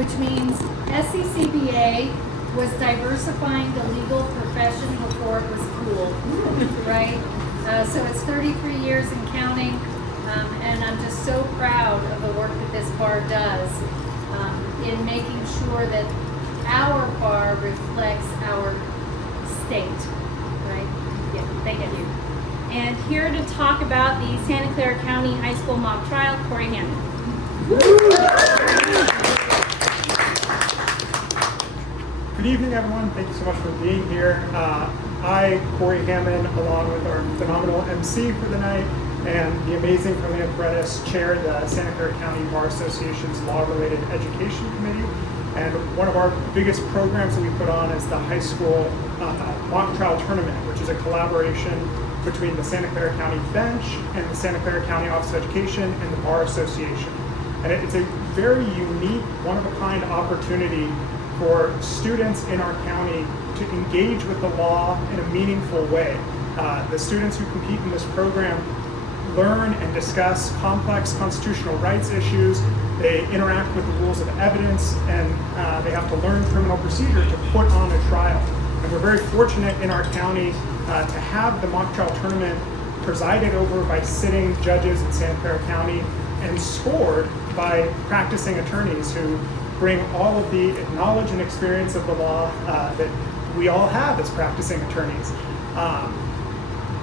which means SCCBA was diversifying the legal profession before it was cool, right? So it's 33 years and counting, and I'm just so proud of the work that this bar does in making sure that our bar reflects our state, right? Yeah, thank you. And here to talk about the Santa Clara County High School mock trial, Corey Hammond. Good evening, everyone. Thank you so much for being here. I, Corey Hammond, along with our phenomenal MC for the night, and the amazing Carlina Paredes, chair the Santa Clara County Bar Association's Law-Related Education Committee. And one of our biggest programs that we put on is the high school mock trial tournament, which is a collaboration between the Santa Clara County Bench and the Santa Clara County Office of Education and the Bar Association. And it's a very unique, one-of-a-kind opportunity for students in our county to engage with the law in a meaningful way. The students who compete in this program learn and discuss complex constitutional rights issues. They interact with the rules of evidence, and they have to learn criminal procedure to put on a trial. And we're very fortunate in our county to have the mock trial tournament presided over by sitting judges in Santa Clara County and scored by practicing attorneys who bring all of the knowledge and experience of the law that we all have as practicing attorneys.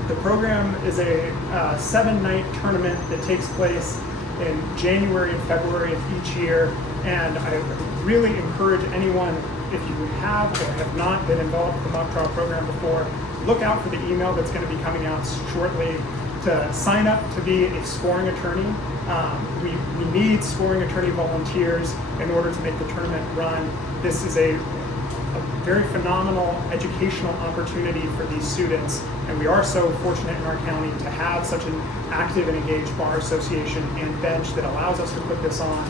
The program is a 7-night tournament that takes place in January and February of each year, and I really encourage anyone, if you have or have not been involved with the mock trial program before, look out for the email that's going to be coming out shortly to sign up to be a scoring attorney. We need scoring attorney volunteers in order to make the tournament run. This is a very phenomenal educational opportunity for these students, and we are so fortunate in our county to have such an active and engaged bar association and bench that allows us to put this on.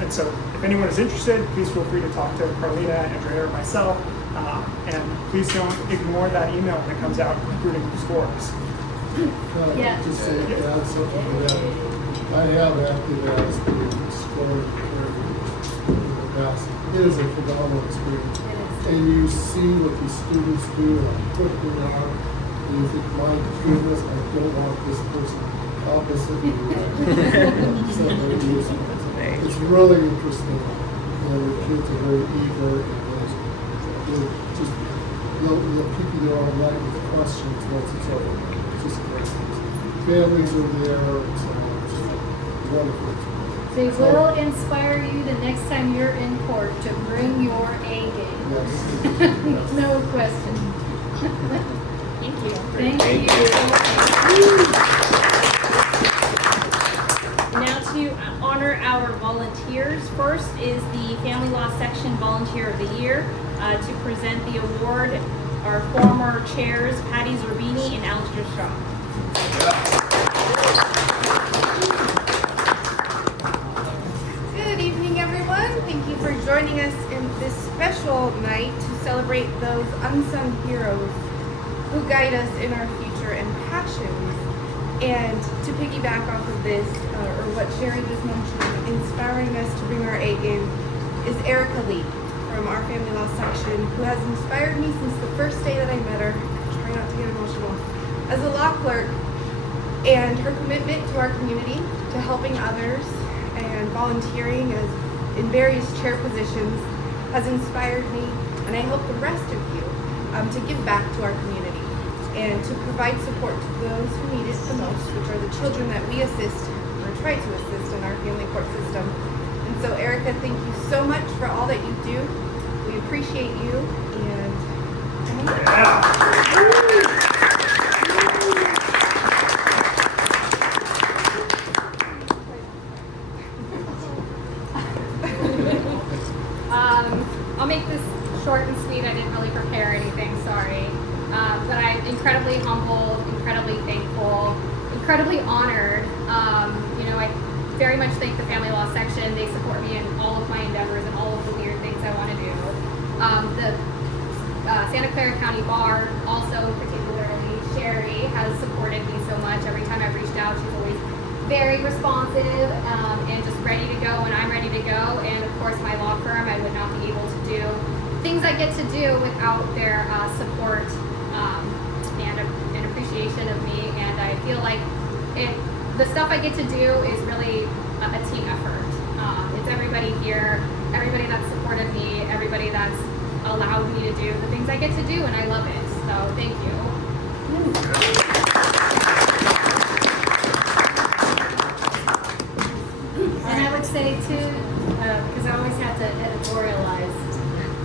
And so if anyone is interested, please feel free to talk to Carlina, Andrea, or myself, and please don't ignore that email when it comes out recruiting scores. Yeah. Just say add something to that. I have acted as the scorer in the past. It is a phenomenal experience. And you see what these students do and put them on, and you think, my goodness, I don't want this person opposite me. It's really interesting. And the kids are very eager, and they'll keep you there all night with questions once it's over. It's just great. Families are there, it's wonderful. They will inspire you the next time you're in court to bring your A game. Yes. No question. Thank you. Thank you. Now to honor our volunteers, first is the Family Law Section Volunteer of the Year. To present the award, our former chairs, Patty Zerbini and Alistair Straw. Good evening, everyone. Thank you for joining us in this special night to celebrate those unsung heroes who guide us in our future and passions. And to piggyback off of this, or what Sherry just mentioned, inspiring us to bring our A game is Erica Lee from our Family Law Section, who has inspired me since the first day that I met her. Try not to get emotional. As a law clerk, and her commitment to our community, to helping others, and volunteering as in various chair positions has inspired me, and I hope the rest of you to give back to our community and to provide support to those who need it the most, which are the children that we assist or try to assist in our family court system. And so, Erica, thank you so much for all that you do. We appreciate you, and I'll make this short and sweet. I didn't really prepare anything, sorry. But I'm incredibly humbled, incredibly thankful, incredibly honored. I very much thank the Family Law Section. They support me in all of my endeavors and all of the weird things I want to do. The Santa Clara County Bar, also particularly Sherry, has supported me so much. Every time I've reached out, she's always very responsive and just ready to go when I'm ready to go. And of course, my law firm, I would not be able to do things I get to do without their support and appreciation of me. And I feel like the stuff I get to do is really a team effort. It's everybody here, everybody that's supported me, everybody that's allowed me to do the things I get to do, and I love it. So thank you. And I would say too, because I always have to editorialize,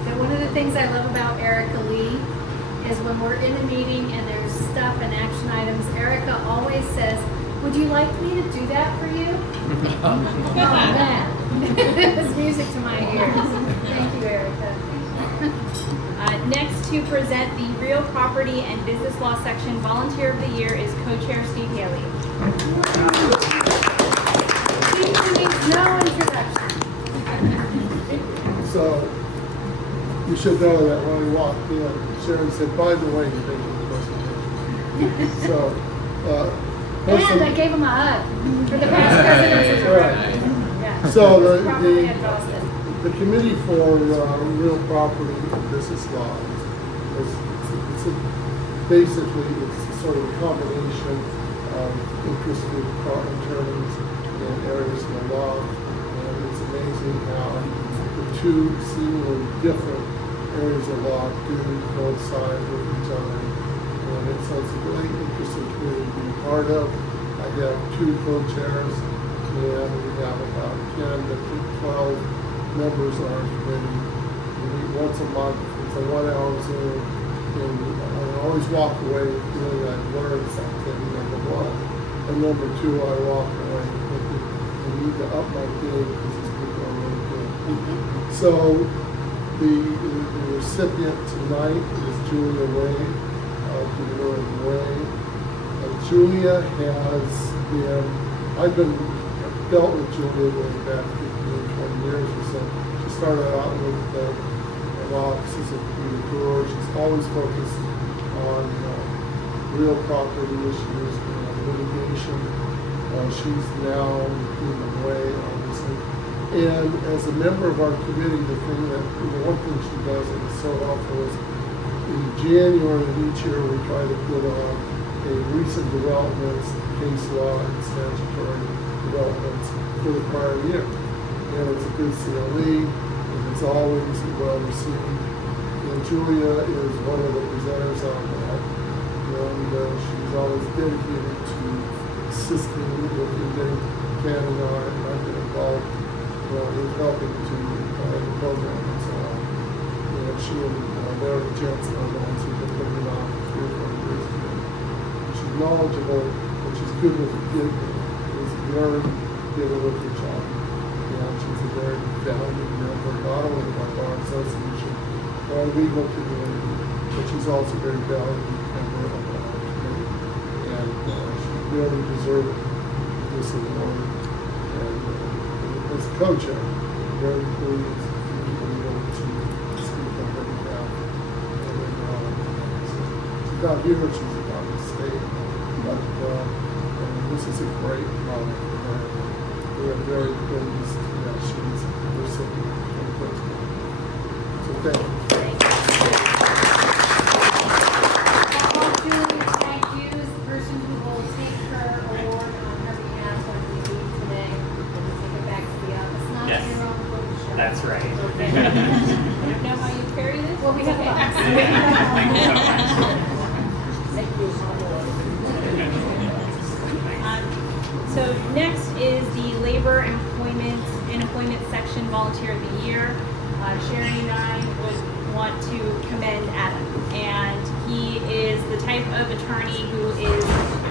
that one of the things I love about Erica Lee is when we're in a meeting and there's stuff and action items, Erica always says, "Would you like me to do that for you?" Oh man, it's music to my ears. Thank you, Erica. Next to present the Real Property and Business Law Section Volunteer of the Year is Co-Chair Steve Haley. Steve needs no introduction. So, you should know that when we walked in, Sharon said, "By the way, you're making the presentation." So, And I gave him a hug for the past presidents of the Right. Yeah. So Probably exhausted. the Committee for Real Property and Business Law basically it's sort of a combination of interested attorneys in areas of the law, and it's amazing how the two seemingly different areas of law do coincide with each other. And it's a really interesting community to be part of. I have 2 co-chairs, and we have about 10 to 12 members on our committee. We meet once a month. It's a 1-hour Zoom, and I always walk away feeling I've learned something, number one. And number 2, I walk away thinking I need to up my game because these people are really good. So the recipient tonight is Julia Wade. Julia has been, I've dealt with Julia going back 15, 20 years or so. She started out with the law offices of Peter Brewer. She's always focused on real property issues and litigation. She's now moving away, obviously. And as a member of our committee, one thing she does that is so helpful is in January of each year, we try to put on a recent developments, case law, and statutory developments for the prior year. And it's a good CLE, and it's always well received. And Julia is one of the presenters on that, and she's always dedicated to assisting with getting planning on it, and I've been involved with helping to plan the program and so on. And she and Larry Jensen are the ones who've been putting it on for 3 or 4 years ago. She's knowledgeable, and she's good with the gig. She's very good with her job. And she's a very valued member, not only of our bar association, but our legal community, but she's also a very valued member of our committee. And she's very deserving of this award. And as a co-chair, I'm very pleased to be able to speak on her behalf. She's not here, she's about to stay, but this is a great honor for her. We are very pleased that she's a recipient of the first one. So thank you. Julie, thank you as the person who will take her award on her behalf when we leave today and take it back to the office. Not Yes. your own little show. That's right. Okay. I don't know how you carry this. Well, we have Okay. lots. Thank you so much. Thank you. So next is the Labor, Employment, and Employment Section Volunteer of the Year. Sherry and I would want to commend Adam. And he is the type of attorney who is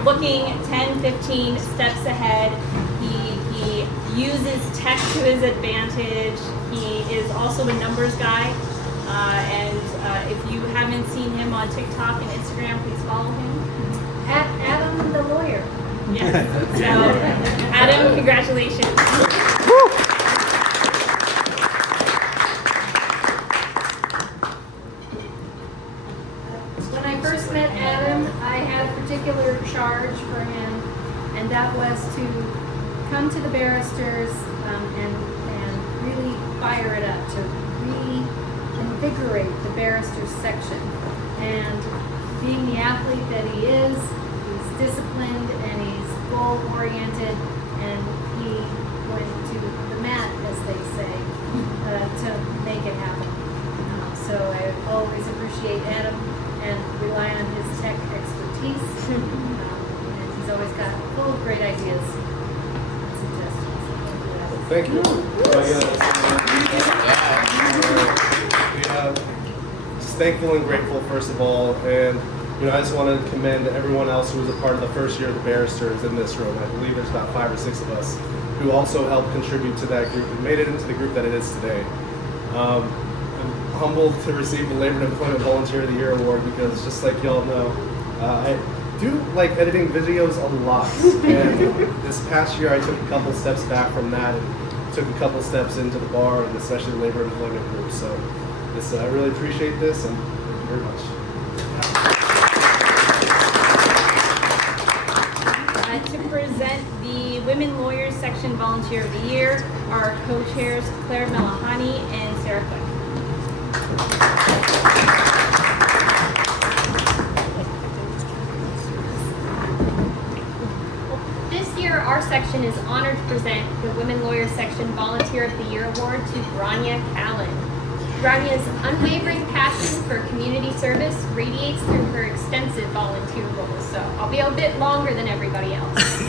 looking 10, 15 steps ahead. He uses tech to his advantage. He is also a numbers guy. If you haven't seen him on TikTok and Instagram, please follow him. Adam the lawyer. Yes. So, Adam, congratulations. When I first met Adam, I had a particular charge for him, and that was to come to the barristers and really fire it up, to reinvigorate the barristers section. And being the athlete that he is, he's disciplined and he's goal-oriented, and he went to the mat, as they say, to make it happen. So I always appreciate Adam and rely on his tech expertise. And he's always got full of great ideas and suggestions. Thank you. Just thankful and grateful, first of all, and I just want to commend everyone else who was a part of the first year of the barristers in this room. I believe there's about 5 or 6 of us who also helped contribute to that group and made it into the group that it is today. I'm humbled to receive the Labor and Employment Volunteer of the Year award because, just like y'all know, I do like editing videos a lot. And this past year I took a couple steps back from that and took a couple steps into the bar and especially the Labor and Employment group. So I really appreciate this, and thank you very much. To present the Women Lawyers Section Volunteer of the Year, our co-chairs Clara Melahani and Sarah Quick. This year, our section is honored to present the Women Lawyers Section Volunteer of the Year Award to Grania Callan. Grania's unwavering passion for community service radiates through her extensive volunteer roles, so I'll be a bit longer than everybody else.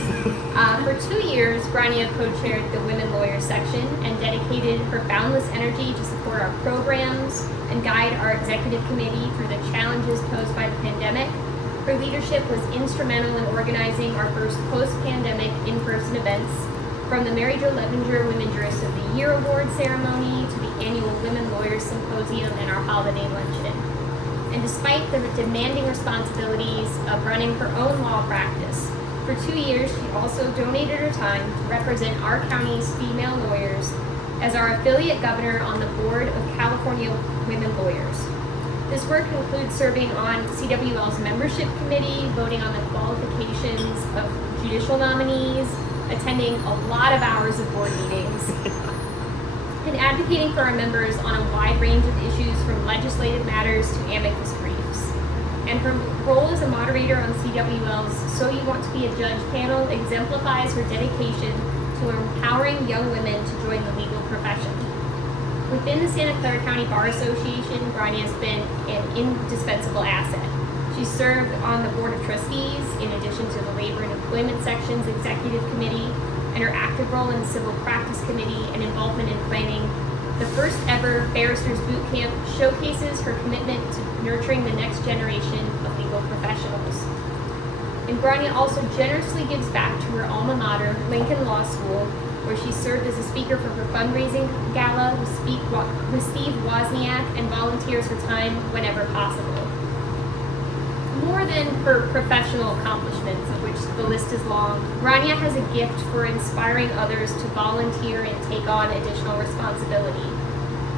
For 2 years, Grania co-chaired the Women Lawyers section and dedicated her boundless energy to support our programs and guide our executive committee through the challenges posed by the pandemic. Her leadership was instrumental in organizing our first post-pandemic in-person events, from the Mary Jo Levenger Women Jurists of the Year Award ceremony to the annual Women Lawyers Symposium and our holiday luncheon. And despite the demanding responsibilities of running her own law practice, for 2 years she also donated her time to represent our county's female lawyers as our affiliate governor on the board of California Women Lawyers. This work includes serving on CWL's membership committee, voting on the qualifications of judicial nominees, attending a lot of hours of board meetings, and advocating for our members on a wide range of issues from legislative matters to amicus briefs. And her role as a moderator on CWL's So You Want to Be a Judge panel exemplifies her dedication to empowering young women to join the legal profession. Within the Santa Clara County Bar Association, Grania has been an indispensable asset. She served on the Board of Trustees in addition to the Labor and Employment Section's Executive Committee, and her active role in the Civil Practice Committee and involvement in planning the first ever Barristers Boot Camp showcases her commitment to nurturing the next generation of legal professionals. And Grania also generously gives back to her alma mater, Lincoln Law School, where she served as a speaker for her fundraising gala with Steve Wozniak and volunteers her time whenever possible. More than her professional accomplishments, of which the list is long, Grania has a gift for inspiring others to volunteer and take on additional responsibility.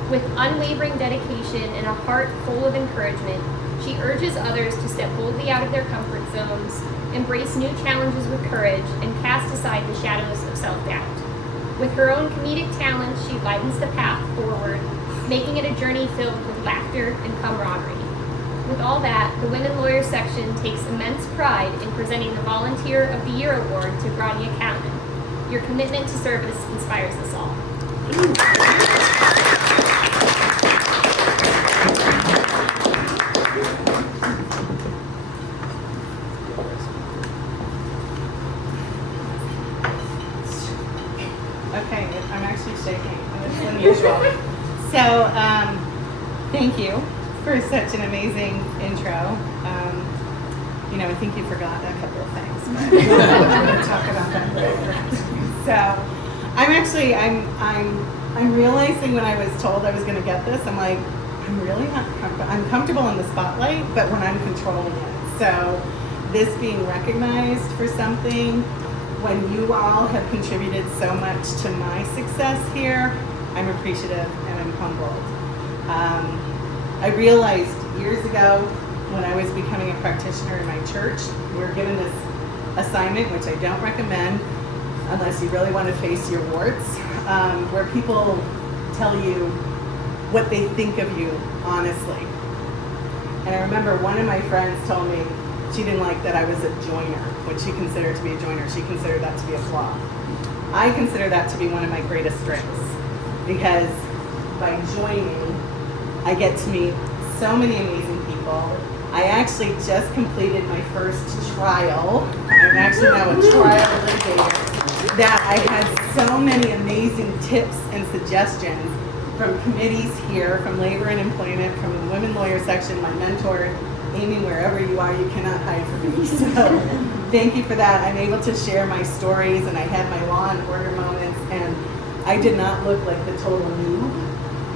With unwavering dedication and a heart full of encouragement, she urges others to step boldly out of their comfort zones, embrace new challenges with courage, and cast aside the shadows of self-doubt. With her own comedic talents, she lightens the path forward, making it a journey filled with laughter and camaraderie. With all that, the Women Lawyers section takes immense pride in presenting the Volunteer of the Year Award to Grania Callan. Your commitment to service inspires us all. Okay, I'm actually shaking. It's unusual. So, thank you for such an amazing intro. I think you forgot a couple of things, but I'm going to talk about that later. So, I'm realizing when I was told I was going to get this, I'm like, I'm really not comfortable. I'm comfortable in the spotlight, but when I'm controlling it. So, this being recognized for something, when you all have contributed so much to my success here, I'm appreciative and I'm humbled. I realized years ago when I was becoming a practitioner in my church, we were given this assignment, which I don't recommend, unless you really want to face your warts, where people tell you what they think of you honestly. And I remember one of my friends told me she didn't like that I was a joiner, what she considered to be a joiner. She considered that to be a flaw. I consider that to be one of my greatest strengths, because by joining, I get to meet so many amazing people. I actually just completed my first trial. I'm actually now a trial litigator. That I had so many amazing tips and suggestions from committees here, from labor and employment, from the women lawyer section, my mentor, Amy, wherever you are, you cannot hide from me. So thank you for that. I'm able to share my stories, and I had my law and order moments, and I did not look like the total noob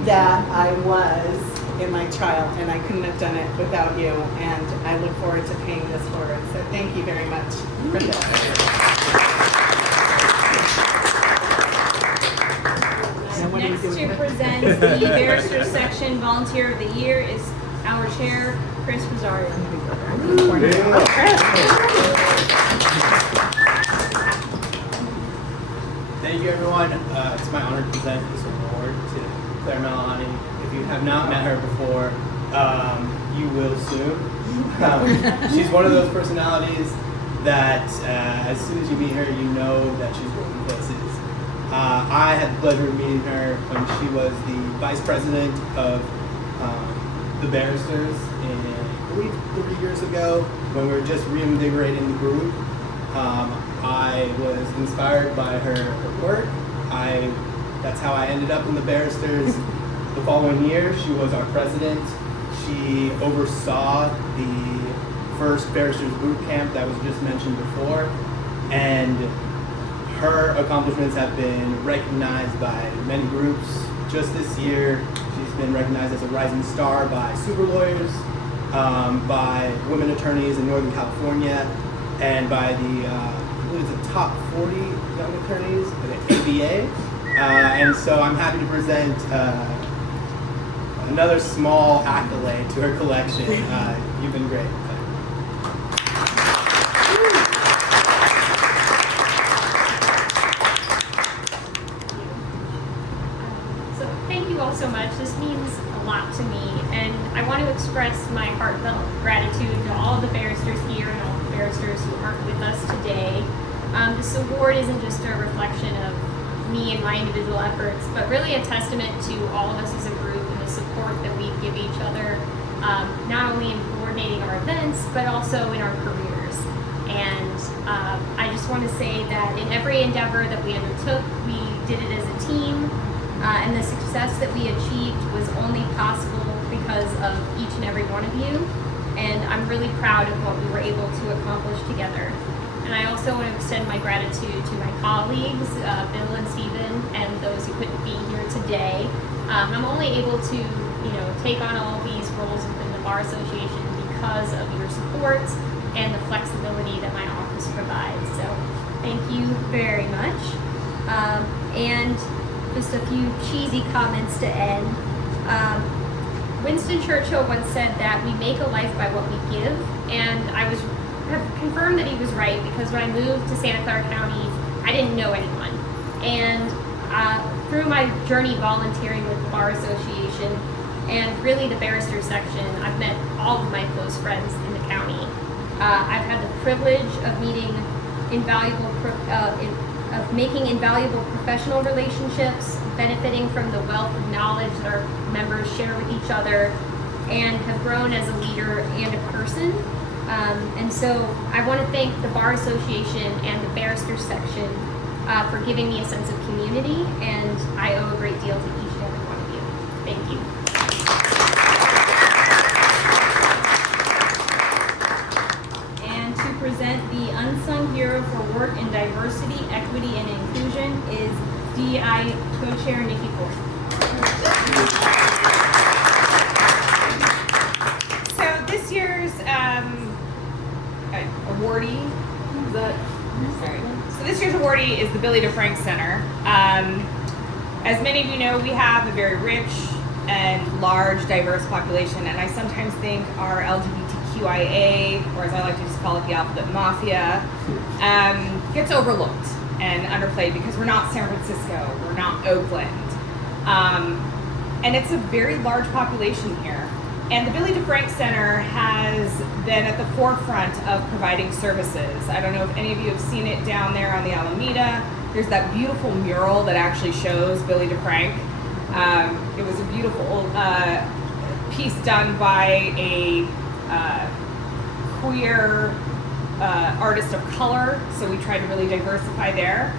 that I was in my trial, and I couldn't have done it without you, and I look forward to paying this forward. So thank you very much for this. Next to present the Barrister Section Volunteer of the Year is our chair, Chris Rosario. Thank you, everyone. It's my honor to present this award to Clara Malani. If you have not met her before, you will soon. She's one of those personalities that as soon as you meet her, you know that she's going places. I had the pleasure of meeting her when she was the vice president of the Barristers, I believe 3 years ago, when we were just reinvigorating the group. I was inspired by her work. That's how I ended up in the Barristers. The following year, she was our president. She oversaw the first Barristers boot camp that was just mentioned before, and her accomplishments have been recognized by many groups. Just this year, she's been recognized as a rising star by super lawyers, by women attorneys in Northern California, and by the top 40 young attorneys, the ABA. And so I'm happy to present another small accolade to her collection. You've been great. So thank you all so much. This means a lot to me, and I want to express my heartfelt gratitude to all of the barristers here and all the barristers who aren't with us today. This award isn't just a reflection of me and my individual efforts, but really a testament to all of us as a group and the support that we give each other, not only in coordinating our events, but also in our careers. And I just want to say that in every endeavor that we undertook, we did it as a team, and the success that we achieved was only possible because of each and every one of you. And I'm really proud of what we were able to accomplish together. And I also want to extend my gratitude to my colleagues, Bill and Stephen, and those who couldn't be here today. I'm only able to, take on all these roles within the Bar Association because of your support and the flexibility that my office provides. So thank you very much. And just a few cheesy comments to end. Winston Churchill once said that we make a life by what we give, and I have confirmed that he was right, because when I moved to Santa Clara County, I didn't know anyone. And through my journey volunteering with the Bar Association and really the barrister section, I've met all of my close friends in the county. I've had the privilege of making invaluable professional relationships, benefiting from the wealth of knowledge that our members share with each other, and have grown as a leader and a person. And so I want to thank the Bar Association and the Barrister section for giving me a sense of community, and I owe a great deal to each and every one of you. Thank you. And to present the Unsung Hero for Work in Diversity, Equity, and Inclusion is DEI Co-Chair Nikki Ford. So this year's awardee, So this year's awardee is the Billy DeFrank Center. As many of you know, we have a very rich and large, diverse population, and I sometimes think our LGBTQIA, or as I like to just call it, the alphabet mafia, gets overlooked. and underplayed because we're not San Francisco, we're not Oakland. And it's a very large population here. And the Billy DeFrank Center has been at the forefront of providing services. I don't know if any of you have seen it down there on the Alameda. There's that beautiful mural that actually shows Billy DeFrank. It was a beautiful piece done by a queer artist of color, so we try to really diversify there.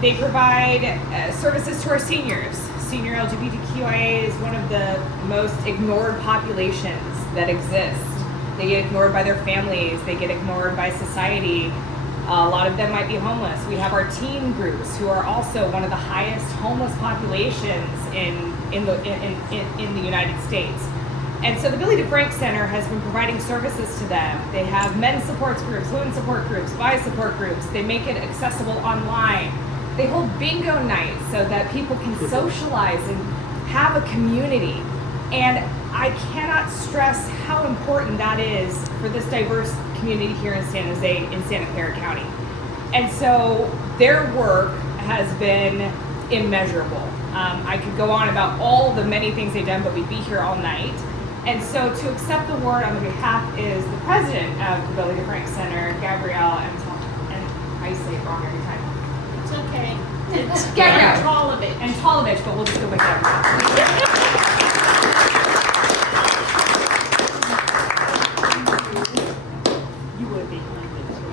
They provide services to our seniors. Senior LGBTQIA is one of the most ignored populations that exist. They get ignored by their families, they get ignored by society. A lot of them might be homeless. We have our teen groups who are also one of the highest homeless populations in the United States. And so the Billy DeFrank Center has been providing services to them. They have men's support groups, women's support groups, bi support groups. They make it accessible online. They hold bingo nights so that people can socialize and have a community. And I cannot stress how important that is for this diverse community here in San Jose, in Santa Clara County. And so their work has been immeasurable. I could go on about all the many things they've done, but we'd be here all night. And so to accept the award on their behalf is the president of the Billy DeFrank Center, Gabrielle, and I say it wrong every time. It's okay. It's Gabrielle. And Tolovich, but we'll just go with Gabrielle. You were behind it too.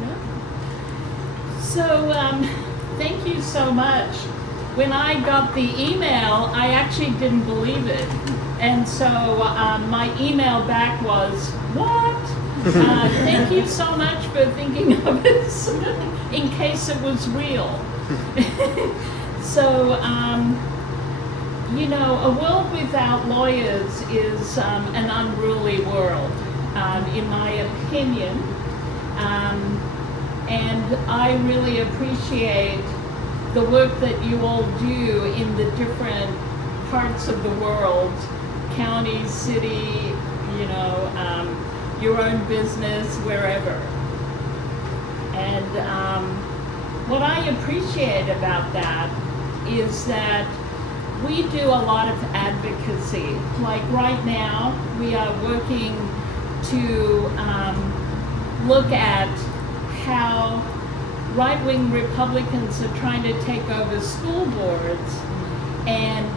No? So, thank you so much. When I got the email, I actually didn't believe it. And so my email back was, what? Thank you so much for thinking of us in case it was real. So, you know, a world without lawyers is an unruly world, in my opinion. And I really appreciate the work that you all do in the different parts of the world, county, city, you know, your own business, wherever. And what I appreciate about that is that we do a lot of advocacy. Like right now, we are working to look at how right-wing Republicans are trying to take over school boards and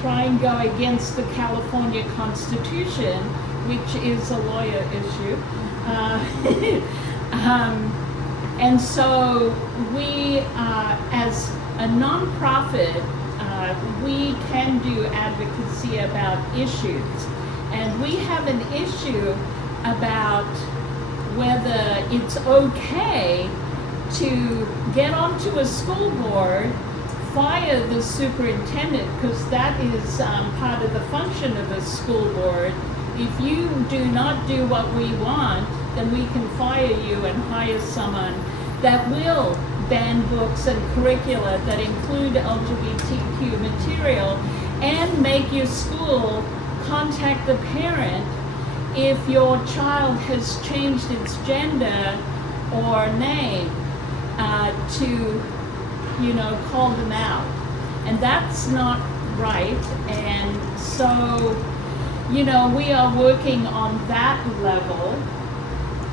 try and go against the California Constitution, which is a lawyer issue. And so we, as a nonprofit, we can do advocacy about issues. And we have an issue about whether it's okay to get onto a school board, fire the superintendent, because that is part of the function of a school board. If you do not do what we want, then we can fire you and hire someone that will ban books and curricula that include LGBTQ material and make your school contact the parent if your child has changed its gender or name to, you know, call them out. And that's not right. And so, you know, we are working on that level,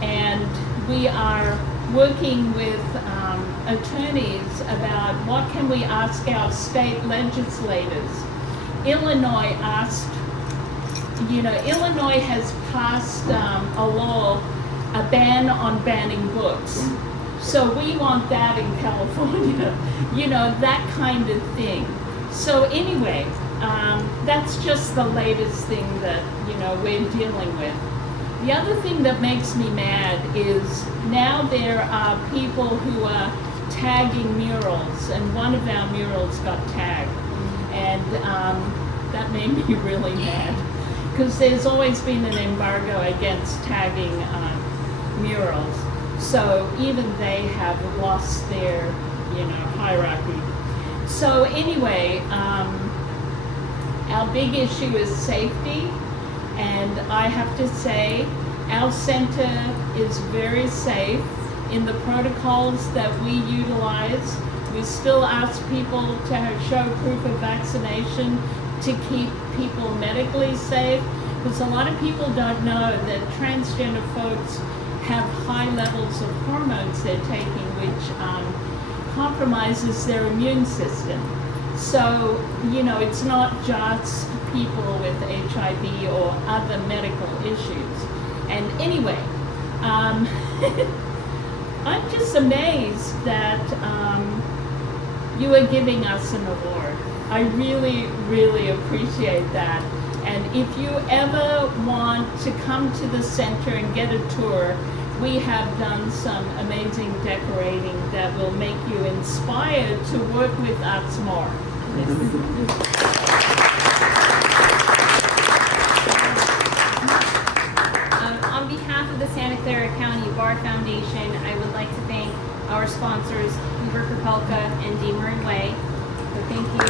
and we are working with attorneys about what can we ask our state legislators. Illinois asked, you know, Illinois has passed a law, a ban on banning books. So we want that in California, you know, that kind of thing. So anyway, that's just the latest thing that, you know, we're dealing with. The other thing that makes me mad is now there are people who are tagging murals, and one of our murals got tagged. And that made me really mad, because there's always been an embargo against tagging murals. So even they have lost their, you know, hierarchy. So anyway, our big issue is safety, and I have to say our center is very safe in the protocols that we utilize. We still ask people to show proof of vaccination to keep people medically safe, because a lot of people don't know that transgender folks have high levels of hormones they're taking, which compromises their immune system. So, it's not just people with HIV or other medical issues. And anyway, I'm just amazed that you are giving us an award. I really, really appreciate that. And if you ever want to come to the center and get a tour, we have done some amazing decorating that will make you inspired to work with us more. On behalf of the Santa Clara County Bar Foundation, I would like to thank our sponsors, Hoover Kapelka and Deemer & Way. So thank you.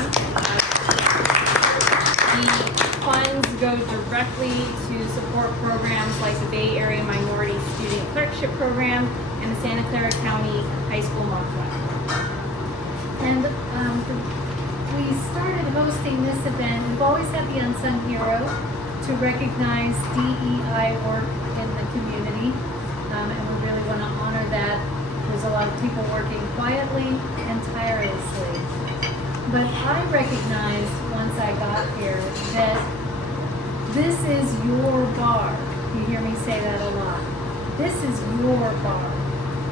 The funds go directly to support programs like the Bay Area Minority Student Clerkship Program and the Santa Clara County High School Mock Trial. And we started hosting this event. We've always had the Unsung Hero to recognize DEI work in the community, and we really want to honor that. There's a lot of people working quietly and tirelessly. But I recognized once I got here that this is your bar. You hear me say that a lot. This is your bar.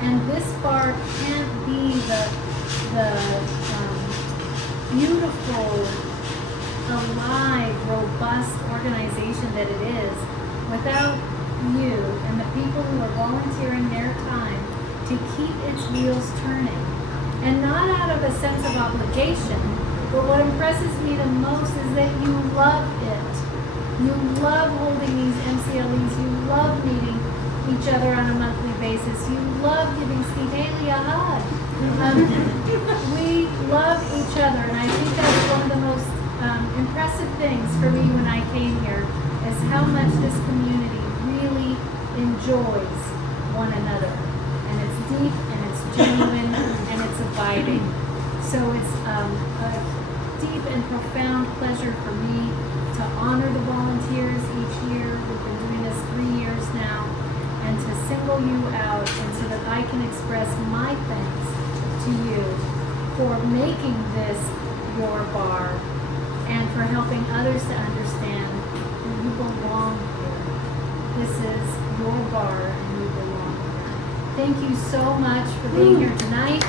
And this bar can't be the beautiful, alive, robust organization that it is without you and the people who are volunteering their time to keep its wheels turning. And not out of a sense of obligation, but what impresses me the most is that you love it. You love holding these MCLEs. You love meeting each other on a monthly basis. You love giving Steve Haley a hug. We love each other, and I think that's one of the most impressive things for me when I came here, is how much this community really enjoys one another. And it's deep, and it's genuine, and it's abiding. So it's a deep and profound pleasure for me to honor the volunteers each year. We've been doing this 3 years now, and to single you out, and so that I can express my thanks to you for making this your bar and for helping others to understand that you belong here. This is your bar and you belong here. Thank you so much for being here tonight.